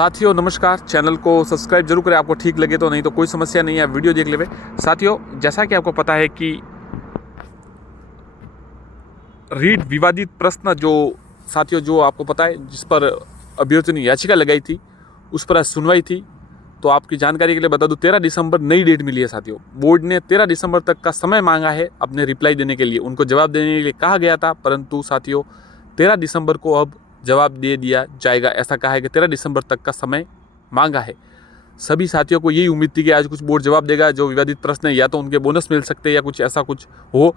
साथियों नमस्कार, चैनल को सब्सक्राइब जरूर करें। आपको ठीक लगे तो, नहीं तो कोई समस्या नहीं है, वीडियो देख लेवे। साथियों जैसा कि आपको पता है कि रीट विवादित प्रश्न जो आपको पता है जिस पर अभ्यर्थी ने याचिका लगाई थी उस पर आज सुनवाई थी। तो आपकी जानकारी के लिए बता दूं 13 दिसंबर नई डेट मिली है साथियों। बोर्ड ने 13 दिसंबर तक का समय मांगा है अपने रिप्लाई देने के लिए, उनको जवाब देने के लिए कहा गया था, परंतु साथियों 13 दिसंबर को अब जवाब दे दिया जाएगा। ऐसा कहा है कि 13 दिसंबर तक का समय मांगा है। सभी साथियों को यही उम्मीद थी कि आज कुछ बोर्ड जवाब देगा, जो विवादित प्रश्न है या तो उनके बोनस मिल सकते हैं या कुछ ऐसा कुछ हो,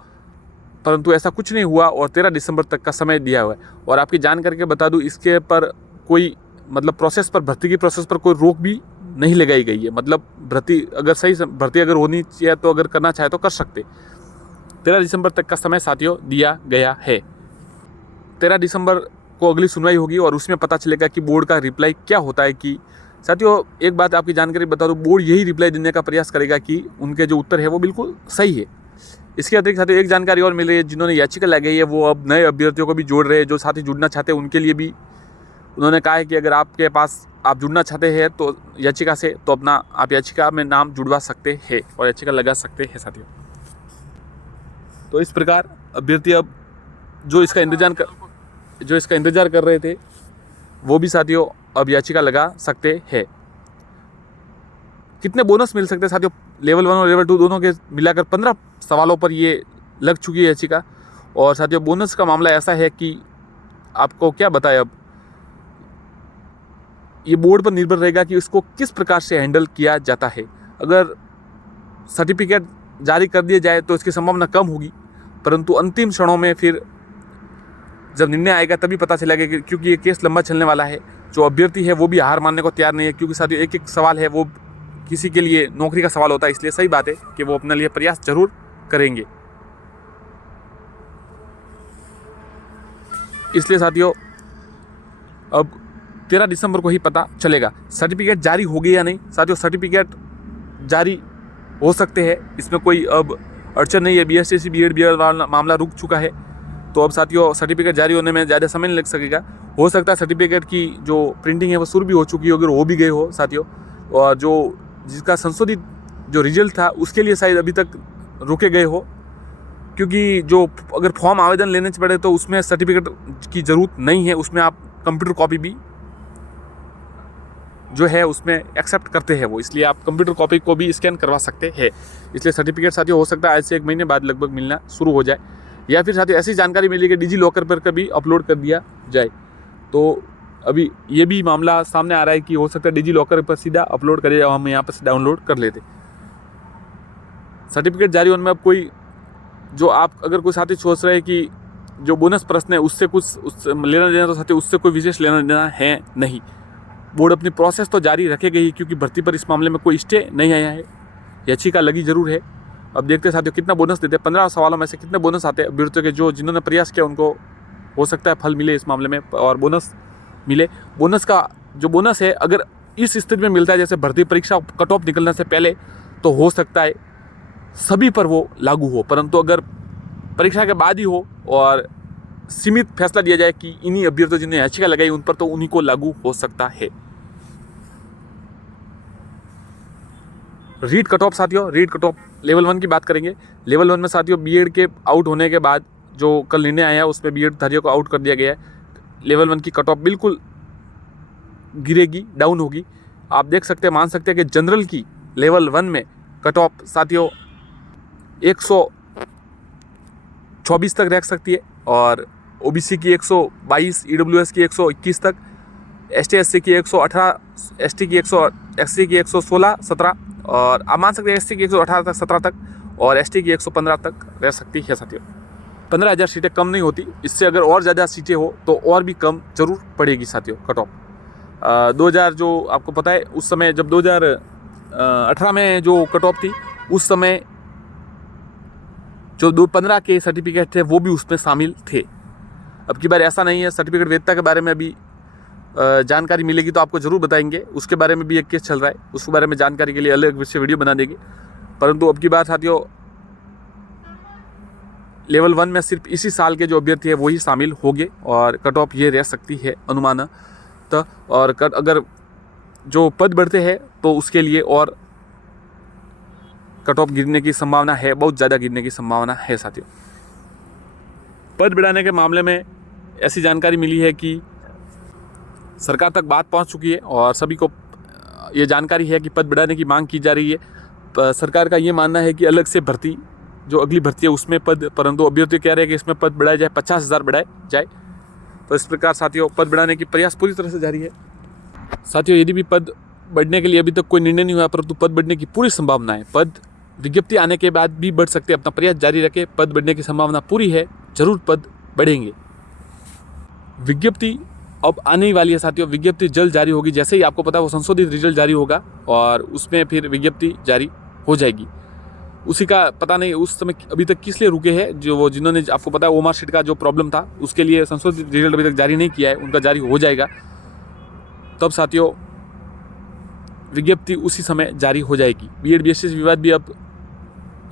परंतु ऐसा कुछ नहीं हुआ और 13 दिसंबर तक का समय दिया हुआ है। और आपकी जानकारी के बता दूं इसके पर कोई प्रोसेस पर, भर्ती की प्रोसेस पर कोई रोक भी नहीं लगाई गई है। भर्ती अगर होनी चाहिए तो, अगर करना चाहे तो कर सकते। 13 दिसंबर तक का समय साथियों दिया गया है। 13 दिसंबर को अगली सुनवाई होगी और उसमें पता चलेगा कि बोर्ड का रिप्लाई क्या होता है। कि साथियों एक बात आपकी जानकारी बता दूं, बोर्ड यही रिप्लाई देने का प्रयास करेगा कि उनके जो उत्तर है वो बिल्कुल सही है। इसके अतिरिक्त साथियों एक जानकारी और मिल रही है, जिन्होंने याचिका लगाई है वो अब नए अभ्यर्थियों को भी जोड़ रहे हैं। जो साथी जुड़ना चाहते हैं उनके लिए भी उन्होंने कहा है कि अगर आपके पास आप जुड़ना चाहते हैं तो याचिका से, तो आप याचिका में नाम जुड़वा सकते हैं और याचिका लगा सकते हैं साथियों। तो इस प्रकार अभ्यर्थी अब जो इसका इंतजार कर रहे थे वो भी साथियों अब याचिका लगा सकते हैं। कितने बोनस मिल सकते हैं साथियों, लेवल 1 और लेवल 2 दोनों के मिलाकर 15 सवालों पर ये लग चुकी है याचिका। और साथियों बोनस का मामला ऐसा है कि आपको क्या बताएं, अब ये बोर्ड पर निर्भर रहेगा कि इसको किस प्रकार से हैंडल किया जाता है। अगर सर्टिफिकेट जारी कर दिया जाए तो इसकी संभावना कम होगी, परंतु अंतिम क्षणों में फिर जब निर्णय आएगा तभी पता चलेगा कि, क्योंकि ये केस लंबा चलने वाला है। जो अभ्यर्थी है वो भी हार मानने को तैयार नहीं है, क्योंकि साथियों एक एक सवाल है वो किसी के लिए नौकरी का सवाल होता है। इसलिए सही बात है कि वो अपने लिए प्रयास जरूर करेंगे। इसलिए साथियों अब 13 दिसंबर को ही पता चलेगा सर्टिफिकेट जारी हो गई या नहीं। साथियों सर्टिफिकेट जारी हो सकते हैं, इसमें कोई अब अड़चन नहीं है। BSc BEd वाला मामला रुक चुका है, तो अब साथियों सर्टिफिकेट जारी होने में ज़्यादा समय नहीं लग सकेगा। हो सकता है सर्टिफिकेट की जो प्रिंटिंग है वो शुरू भी हो चुकी होगी और हो भी गए हो साथियों, और जिसका संशोधित जो रिजल्ट था उसके लिए शायद अभी तक रुके गए हो, क्योंकि जो अगर फॉर्म आवेदन लेने से पड़े तो उसमें सर्टिफिकेट की ज़रूरत नहीं है, उसमें आप कंप्यूटर कॉपी भी जो है उसमें एक्सेप्ट करते हैं वो, इसलिए आप कंप्यूटर कॉपी को भी स्कैन करवा सकते हैं। इसलिए सर्टिफिकेट साथियों हो सकता है आज से 1 महीने बाद लगभग मिलना शुरू हो जाए, या फिर साथियों ऐसी जानकारी मिली कि डिजी लॉकर पर कभी अपलोड कर दिया जाए। तो अभी ये भी मामला सामने आ रहा है कि हो सकता है डिजी लॉकर पर सीधा अपलोड करें और हम यहाँ पर से डाउनलोड कर लेते। सर्टिफिकेट जारी होने में अब कोई अगर कोई साथी सोच रहे हैं कि जो बोनस प्रश्न है उससे कुछ लेना देना, तो साथियों उससे कोई विशेष लेना देना है नहीं। बोर्ड अपनी प्रोसेस तो जारी रखेगी ही, क्योंकि भर्ती पर इस मामले में कोई स्टे नहीं आया है। याचिका लगी जरूर है। अब देखते हैं साथियों कितना बोनस देते हैं। 15 सवालों में से कितने बोनस आते हैं अभ्यर्थियों के, जिन्होंने प्रयास किया उनको हो सकता है फल मिले इस मामले में और बोनस मिले। बोनस है अगर इस स्थिति में मिलता है जैसे भर्ती परीक्षा कट ऑफ निकलने से पहले, तो हो सकता है सभी पर वो लागू हो, परंतु अगर परीक्षा के बाद ही हो और सीमित फैसला दिया जाए कि इन्हीं अभ्यर्थियों जिन्होंने याचिका लगाई उन पर, तो उन्हीं को लागू हो सकता है। रीट कट ऑफ साथियों, रीट कट ऑफ लेवल 1 की बात करेंगे। लेवल 1 में साथियों BEd के आउट होने के बाद जो कल निर्णय आया है उसमें BEd धारियों को आउट कर दिया गया है। लेवल 1 की कट ऑफ बिल्कुल गिरेगी, डाउन होगी। आप देख सकते हैं, मान सकते हैं कि जनरल की लेवल 1 में कट ऑफ साथियों 124 तक रह सकती है, और OBC की 122, EWS की 121 तक, ST/SC की 118, ST की 116, 17, और आप मान सकते हैं SC की 118 तक, 17 तक, और ST की 115 तक रह सकती है साथियों। 15,000 सीटें कम नहीं होती, इससे अगर और ज़्यादा सीटें हो तो और भी कम जरूर पड़ेगी साथियों कट ऑफ। 2000 जो आपको पता है उस समय जब 2018 में जो कट ऑफ थी, उस समय जो 15 के सर्टिफिकेट थे वो भी उसमें शामिल थे। अब की बार ऐसा नहीं है। सर्टिफिकेट वैधता के बारे में अभी जानकारी मिलेगी तो आपको ज़रूर बताएंगे। उसके बारे में भी एक केस चल रहा है, उसके बारे में जानकारी के लिए अलग से वीडियो बना देंगे। परंतु अब की बार साथियों लेवल 1 में सिर्फ इसी साल के जो अभ्यर्थी है वही शामिल होंगे और कट ऑफ ये रह सकती है अनुमानतः। और अगर जो पद बढ़ते हैं तो उसके लिए और कट ऑफ गिरने की संभावना है, बहुत ज़्यादा गिरने की संभावना है साथियों। पद बढ़ाने के मामले में ऐसी जानकारी मिली है कि सरकार तक बात पहुंच चुकी है और सभी को ये जानकारी है कि पद बढ़ाने की मांग की जा रही है। सरकार का ये मानना है कि अलग से भर्ती, जो अगली भर्ती है उसमें पद, परंतु अभ्यर्थी कह रहे हैं कि इसमें पद बढ़ाया जाए, 50,000 बढ़ाए जाए। तो इस प्रकार साथियों पद बढ़ाने की प्रयास पूरी तरह से जारी है। साथियों यदि भी पद बढ़ने के लिए अभी तक कोई निर्णय नहीं हुआ, परंतु पद बढ़ने की पूरी संभावना है। पद विज्ञप्ति आने के बाद भी बढ़ सकते हैं, अपना प्रयास जारी रखें, पद बढ़ने की संभावना पूरी है, जरूर पद बढ़ेंगे। विज्ञप्ति अब आने ही वाली है साथियों, विज्ञप्ति जल्द जारी होगी। जैसे ही आपको पता है वो संशोधित रिजल्ट जारी होगा और उसमें फिर विज्ञप्ति जारी हो जाएगी। उसी का पता नहीं उस समय अभी तक किस लिए रुके हैं, जो वो जिन्होंने आपको पता है वो मार्कशीट का जो प्रॉब्लम था उसके लिए संशोधित रिजल्ट अभी तक जारी नहीं किया है, उनका जारी हो जाएगा। तब साथियों विज्ञप्ति उसी समय जारी हो जाएगी। बीएड बीएससी विवाद भी अब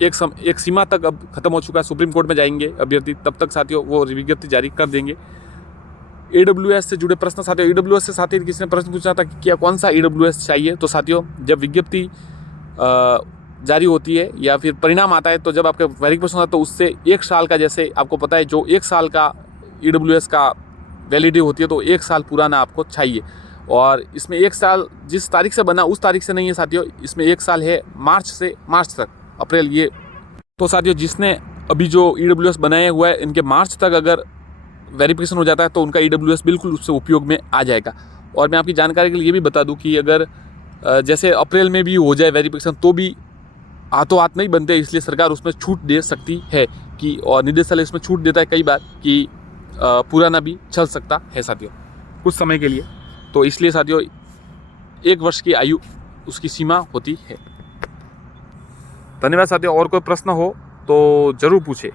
एक सीमा तक अब खत्म हो चुका है, सुप्रीम कोर्ट में जाएंगे अभ्यर्थी, तब तक साथियों वो विज्ञप्ति जारी कर देंगे। AWS से जुड़े प्रश्न साथियों, AWS से साथियों किसी ने प्रश्न पूछा था कि क्या कौन सा AWS चाहिए, तो साथियों जब विज्ञप्ति जारी होती है या फिर परिणाम आता है, तो जब आपका वेरिफिकेशन होता है तो उससे 1 साल का, जैसे आपको पता है जो 1 साल का AWS का वैलिडिटी होती है, तो 1 साल पुराना आपको चाहिए। और इसमें 1 साल जिस तारीख से बना उस तारीख से नहीं है साथियों, इसमें 1 साल है मार्च से मार्च तक, अप्रैल ये। तो साथियों जिसने अभी जो AWS बनाया हुआ है, इनके मार्च तक अगर वेरिफिकेशन हो जाता है तो उनका AWS बिल्कुल उससे उपयोग में आ जाएगा। और मैं आपकी जानकारी के लिए ये भी बता दूं कि अगर जैसे अप्रैल में भी हो जाए वेरिफिकेशन तो भी हाथों हाथ नहीं बनते, इसलिए सरकार उसमें छूट दे सकती है कि, और निदेशालय इसमें छूट देता है कई बार कि पुराना भी चल सकता है साथियों कुछ समय के लिए। तो इसलिए साथियों 1 वर्ष की आयु उसकी सीमा होती है। धन्यवाद साथियों, और कोई प्रश्न हो तो ज़रूर पूछे।